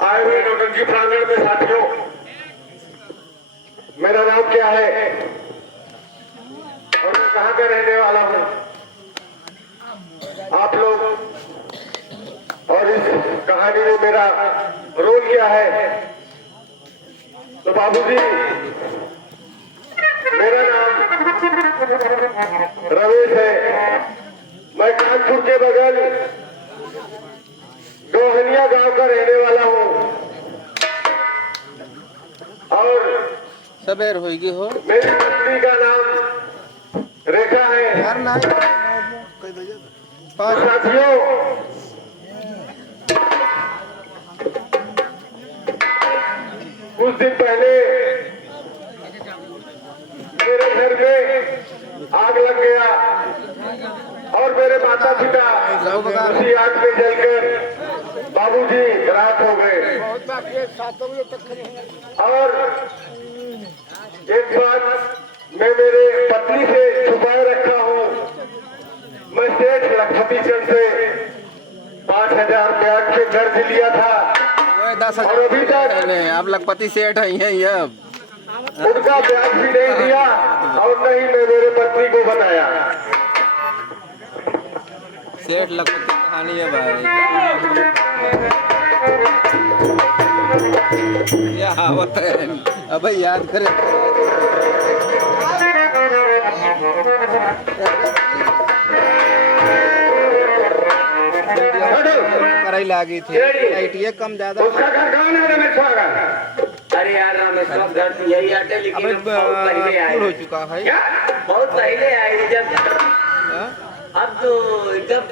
आए हुए नौटंकी प्रांगण में साथियों, मेरा नाम क्या है और मैं कहाँ का रहने वाला हूँ, आप लोग, और इस कहानी में मेरा रोल क्या है। तो बाबूजी, मेरा नाम रमेश है। मैं कानपुर के बगल गोहनिया गांव का रहने वाला हूँ और सबेर होगी हो मेरी पत्नी का नाम रेखा है। साथियों, कुछ दिन पहले मेरे घर में आग लग गया और मेरे माता पिता उसी आग में जलकर बाबूजी राख हो गए। और एक बात मैं मेरे पत्नी से छुपाए रखा हूँ, मैं सेठ लखपति चंद से 5,000 ब्याज पे कर्ज लिया था और अभी तक आप लखपति सेठ है अब उनका ब्याज भी नहीं दिया और नहीं मैं मेरे पत्नी को बताया। सेठ लखपति कहानी है भाई, क्या हावत है अब याद करें। कराई लागी थी लाइटिए कम ज्यादा। उसका घर कौन है रमेश का? अरे यार रामेश सब घर तो यही आते लेकिन हम बहुत पहले आए। हो चुका है बहुत पहले आए जब अब तो जब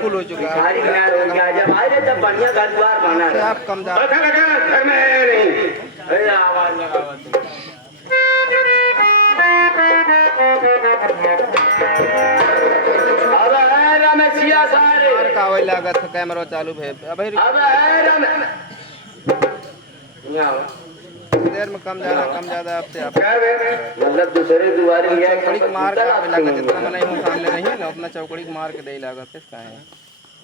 फुल हो चुका है। भारी हो गया जब आए थे तब बढ़िया घर द्वार बना रहा। आप कम ज्यादा पता लगा घर में है नहीं। अरे आवाज लगाओ अब है रमेशिया सारे कावई लागत कैमरा चालू है अब अब है रमेश देर में कम ज्यादा आपसे आप क्या है? मतलब दूसरे दुआरे है चौकड़ी के मार के आवे लागत जितना मना हूं सामने नहीं ना अपना चौकड़ी के मार के दे लागत इसका है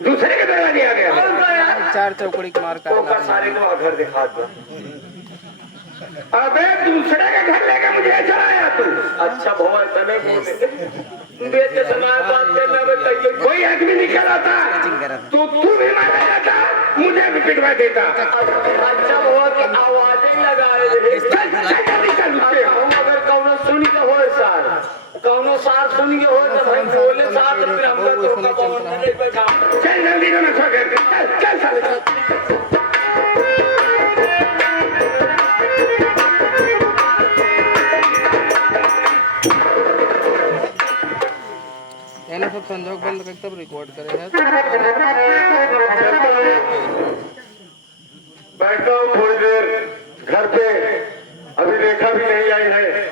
दूसरे के दरवाजे आ गया। 4 चौकड़ी के मार का सारे को घर दिखा दो। अबे दूसरे के घर लेके मुझे चलाया तू। अच्छा भवन तने बोले बेटे समाज बात करना बताइए कोई आदमी नहीं कराता तो तू भी मारा जाता, मुझे भी पिटवा देता। अच्छा बहुत आवाजें लगा रहे अगर कौनो सुन के हो सार कौनो सार सुन के हो तो भाई बोले साथ फिर हम तो भवन नहीं बैठा। चल जल्दी ना सो गए, चल साले। एने सब संजोग बंद करके तब रिकॉर्ड करे है। बैठता हूँ थोड़ी देर घर पे, अभी रेखा भी नहीं आई है।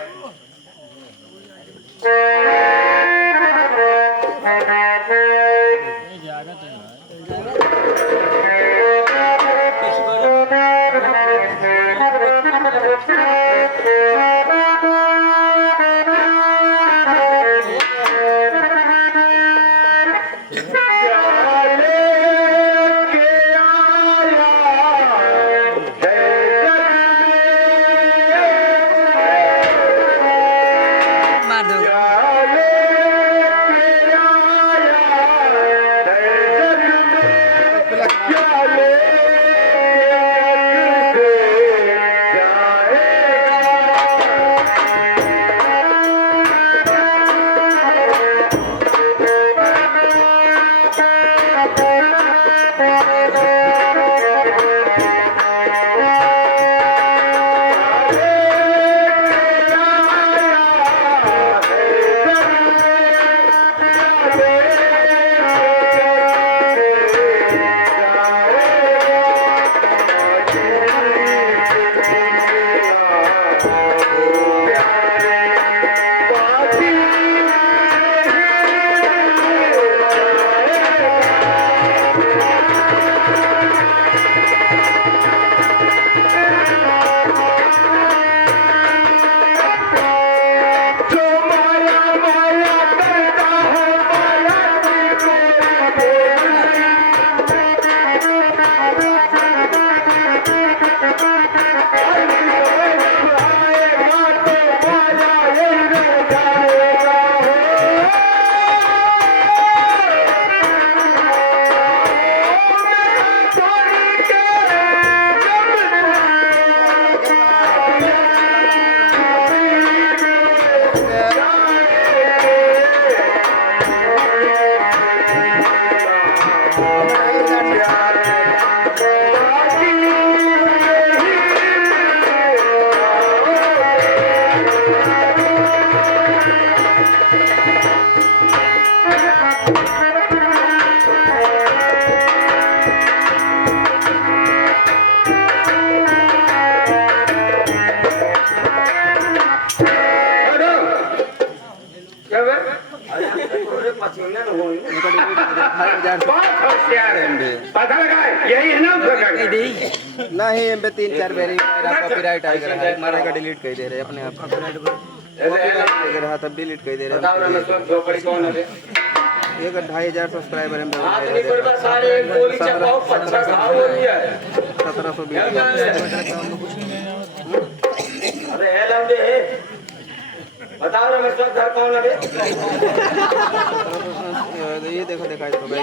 क्या बे? अरे पसीना न होई। बहुत होशियार है। पता लगा है? यही है ना उसका घर? नहीं एम पे 3-4 बेरी मेरा कॉपीराइट आ गया है मारे का डिलीट कर दे रहे अपने आप कॉपीराइट रहा तब डिलीट कर दे रहे बताओ ना मैं झोपड़ी कौन है? 1,500 सब्सक्राइबर हम हाथ नहीं पड़ता सारे गोली चपाओ 50 घाव हो गया है। 1720 अरे है लौंडे है। बताओ ना मैं घर कौन है? ये देखो दिखाई तो भाई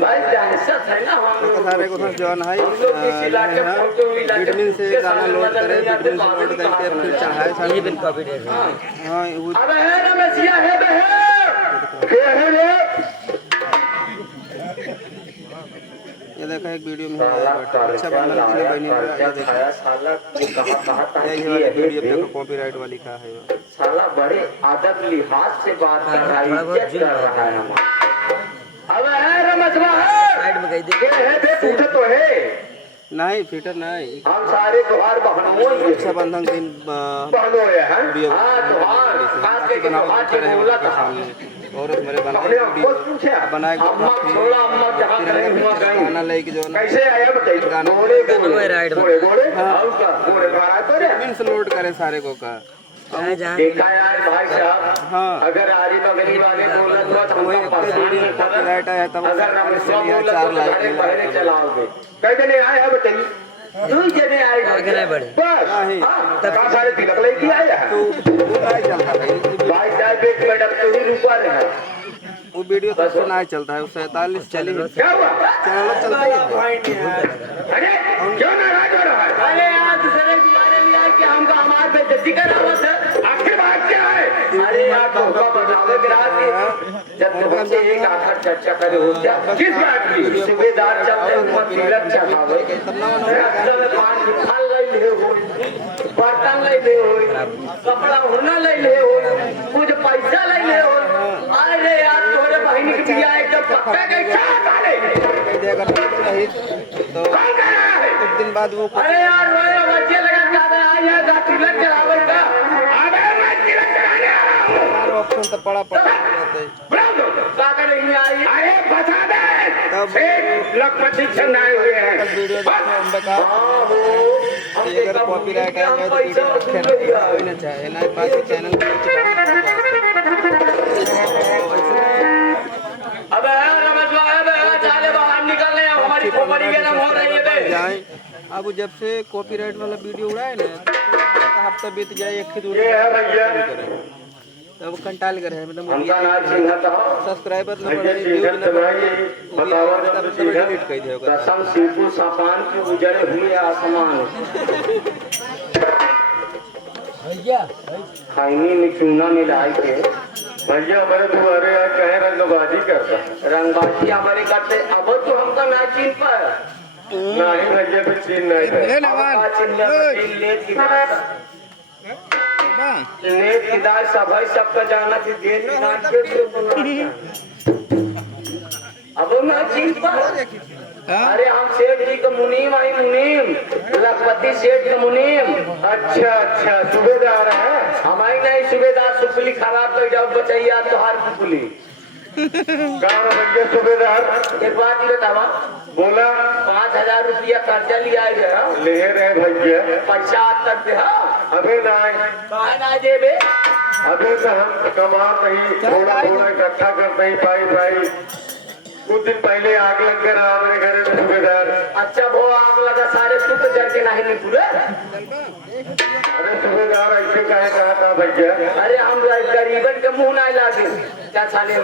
भाई डांसर है ना हम लोग। सारे को जवान है विटामिन से गाना लोड करे विटामिन से लोड करके फिर चढ़ाए सारे बिन कॉपी दे हां अबे है ना मसिया है बे के है रे? ये देखा एक वीडियो में अच्छा बना इसने बनी ये देखा साला कहां तक ये वीडियो देखो कॉपीराइट वाली का है साला बड़े अदब लिहाज से बात कर रहा है इज्जत कर रहा है हमारा। अबे है रमसवा है साइड में गई दे है बे पूछे तो है नहीं फिटर नहीं हम सारे त्योहार बहनों रक्षाबंधन दिन बहनों है हां त्योहार खास करके त्योहार के बोला था और मेरे अपने आपको पूछे बनाए अम्मा थोड़ा अम्मा जहां कहीं हुआ कहीं गाना लेके जो कैसे आया बताइए घोड़े राइड घोड़े हां उसका घोड़े मारा तो रे विटामिन से लोड करे सारे को का देखा यार भाई साहब हाँ अगर आरी बगली वाले बोला तो वही हमको वीडियो कॉपीराइट आया तब अगर इससे लिया 4 लाख पहले चलाओगे कई जने आए हैं बताइए 2 जने आए आगे बढ़े बस तब सारे तिलक लेके आए हैं तो नहीं चलता भाई भाई साहब एक मिनट तो ही रुका रहे वो वीडियो तब से नहीं चलता है 47 चली क्या हुआ चैनल चलता है अरे क्यों नाराज हो रहा है? अरे यार दूसरे तुम्हारे लिए आए कि हमको हमारे बेइज्जती करावत है आपके बात क्या है? अरे यार धोखा बताओगे ग्राहक की जब तुमसे एक आखिर चर्चा करे हो क्या किस बात की सूबेदार चलते ऊपर तिलक चढ़ावे रास्ते में पानी फल ले हो बर्तन ले हो कपड़ा होना ले हो कुछ पैसा ले हो अरे यार तोरे बहन की बिया एकदम पक्का के क्या करे देगा नहीं तो कुछ दिन बाद वो अरे यार रोए बच्चे लगा का आए हैं गाड़ी लग चलावे का अबे मैं तिलक चढ़ाने आ रहा हूं सारे ऑप्शन तो पड़ा जाते हैं बुला दो का नहीं आई अरे बता दे तब एक लखपति छनाए हुए हैं वीडियो देखो हम बता ये अगर कॉपीराइट आ जाए तो वीडियो खेलना कोई ना चाहे ना बाकी चैनल अबे रमेश भाई अबे चले बाहर निकल रहे हैं हमारी खोपड़ी के नाम हो रही है बे जाए अब जब से कॉपीराइट वाला वीडियो उड़ाए ना हफ्ता बीत जाए एक ही ये है भैया तब कंटाल कर है मतलब हमका नाम चिन्ह था सब्सक्राइबर न भैया बढ़े चिन्ह तुम्हारी बतावा तब तो डिलीट कर दिया होगा कसम सीपू सापान की उजड़े हुए आसमान खैनी में चूना मिलाई के भैया हमारे तुम्हारे यहाँ कहे रंगबाजी करता रंगबाजी हमारे करते अब तो हमका ना चिन्ह पर नहीं भैया फिर चिन्ह नहीं ले किदार सब है सबका जाना थी देश किदार के अब ना चिन्ह पर अरे हम सेठ जी का मुनीम आई मुनीम लखपति सेठ का मुनीम अच्छा अच्छा सूबेदार है हमारी नहीं सूबेदार सुपली खराब कर जाओ बचैया तो हर पुपली भैया सूबेदार एक बात ही बतावा बोला 5,000 रुपया कर्जा लिया गया ले रहे भैया पैसा तक दे अबे ना देवे अबे तो हम कमा नहीं थोड़ा थोड़ा इकट्ठा कर नहीं पाई कुछ दिन पहले आग लग कर हमारे घर में सूबेदार अच्छा वो आग लगा सारे तू तो जल के नहीं पूरे अरे सूबेदार ऐसे कहे कहा था भैया अरे हम गरीबन के मुंह नहीं लागे क्या साले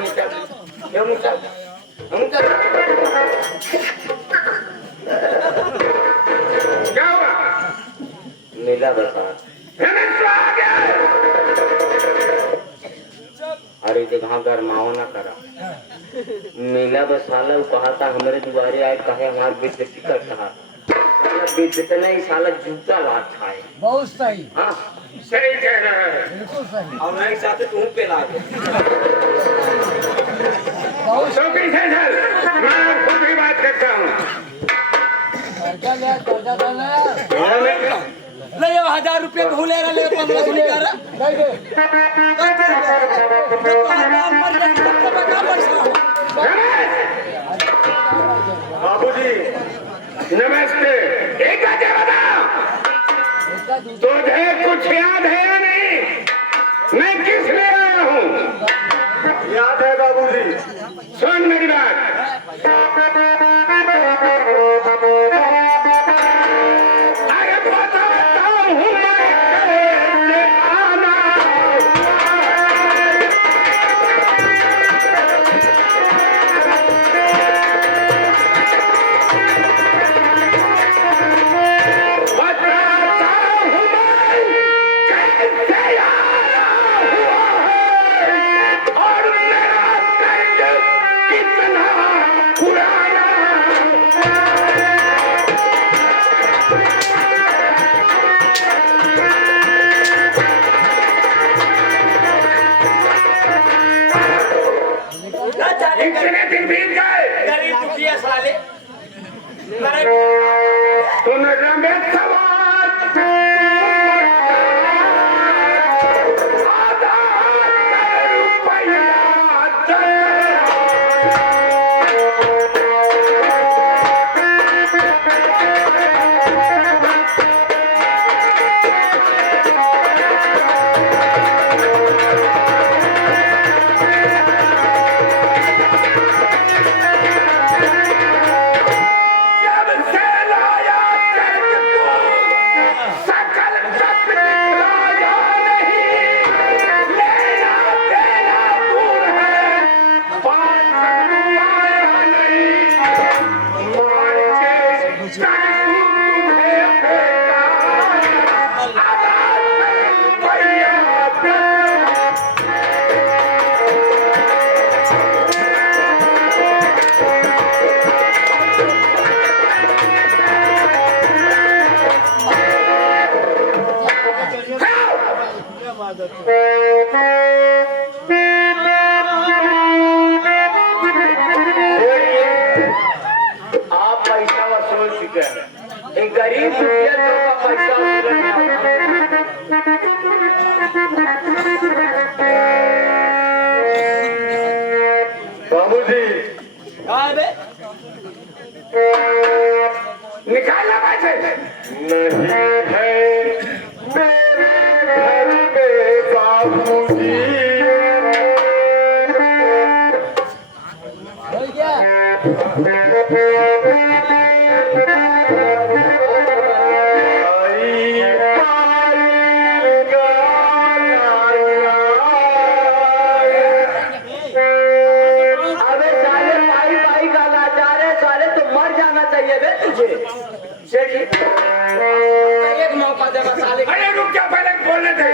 क्या हुआ मेला बता अरे जगह गरमाओ ना करा मेला बसाला वो कहा था हमारे दुआरे आए कहे हमारे बेइज्जती करता बेइज्जती नहीं साला जूता बात खाए बहुत सही हाँ सही कह रहा है बिल्कुल सही और नहीं चाहते तुम पे ला दे बहुत पीछे चल, मैं खुद ही बात करता हूँ। ले ये 1000 रुपये भूलेगा, ले 1500 निकाला। बाबूजी नमस्ते। एक बात ये बताओ, तुझे कुछ याद है या नहीं? मैं किस लिए आया हूँ? याद है बाबूजी। सुन मेरी बात। अरे बताता हूँ मैं कैसे आना बताता हूँ मैं कैसे आना हुआ है और मेरा कर्ज कितना पुराना। इतने दिन बीत गए, गरीब दुखिया साले। तूने रंगे सवाल आधा रुपया जब से लाया कर्ज को सकल तक निकलाया नहीं, लेना देना दूर है, पास आया नहीं, मान के तुम्हें बेकार आधा रुपया आप पैसा वसूल चुके हैं। एक गरीब दुखिया लोग का पैसा बाबूजी कहाँ बे? निकालना पैसे नहीं है मेरे घर में बाबूजी। अबे साले भाई भाई का लाचार है साले, तो मर जाना चाहिए बे तुझे। शेर जी एक मौका दे बस साले। अरे रुक जा, पहले बोलने दे।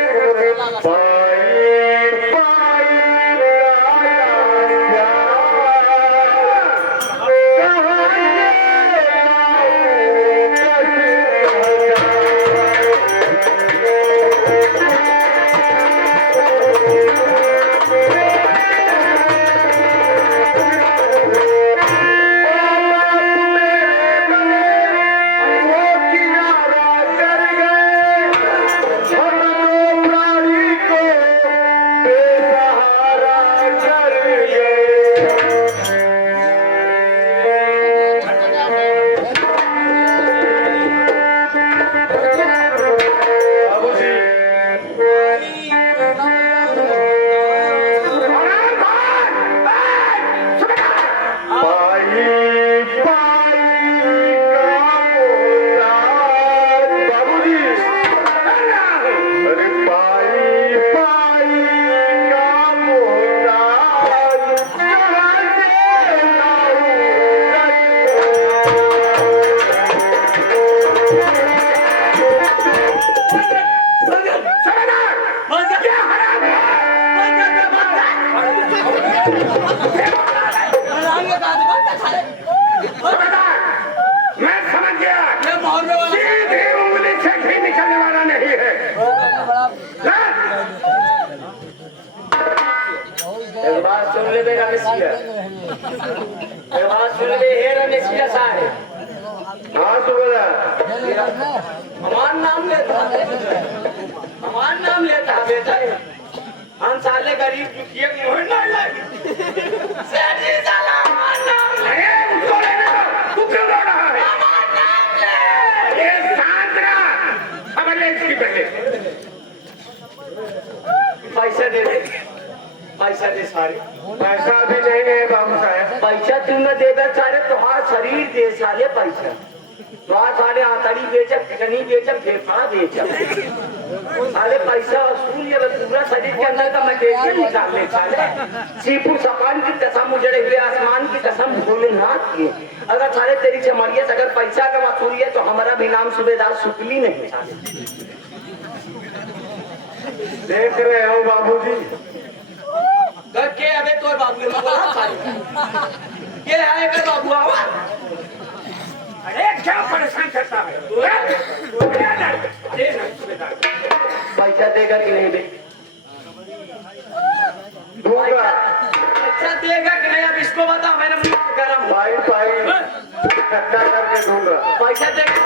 ये बात सुन ले हेर ने किया सारे हाँ सुबह हमार नाम लेता बेटा हम साले गरीब दुखिए मोह ना लगे सेठ जी साला हमार नाम ले उसको लेने दो, तू क्यों रो रहा है? हमार नाम ले ये शांत रहा। अब ले इसकी पहले पैसा दे सारे पैसा भी नहीं है बाबू साहब। पैसा तुमने दे दे सारे तुम्हारा शरीर दे साले पैसा तुम्हारा सारे आतड़ी बेचक किडनी बेचक फेफड़ा बेचक साले पैसा वसूल ये पूरा शरीर के अंदर का मैं देख के निकाल ले साले सीपू सपान की कसम उजड़े हुए आसमान की कसम भोलेनाथ की अगर साले तेरी चमड़िया से अगर पैसा का वसूली है तो हमारा भी नाम सूबेदार शुक्ली नहीं साले देख रहे हो बाबूजी, के अबे तोर बाबू ने बोला साले के आए कर बाबू आवा अरे क्या परेशान करता है? पैसा देगा कि नहीं दे दूंगा। पैसा देगा कि नहीं अब इसको बता मैंने गरम पाई इकट्ठा करके दूंगा। पैसा देगा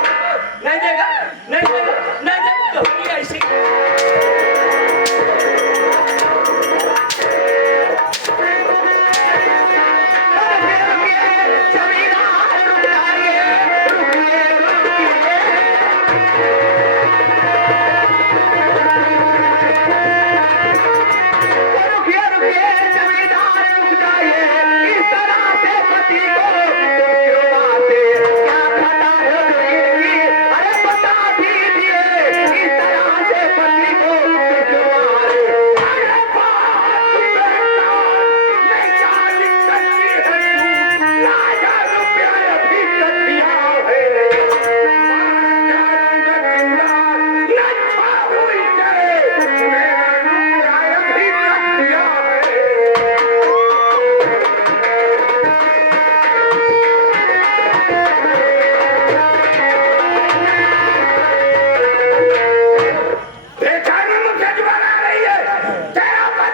नहीं देगा नहीं देगा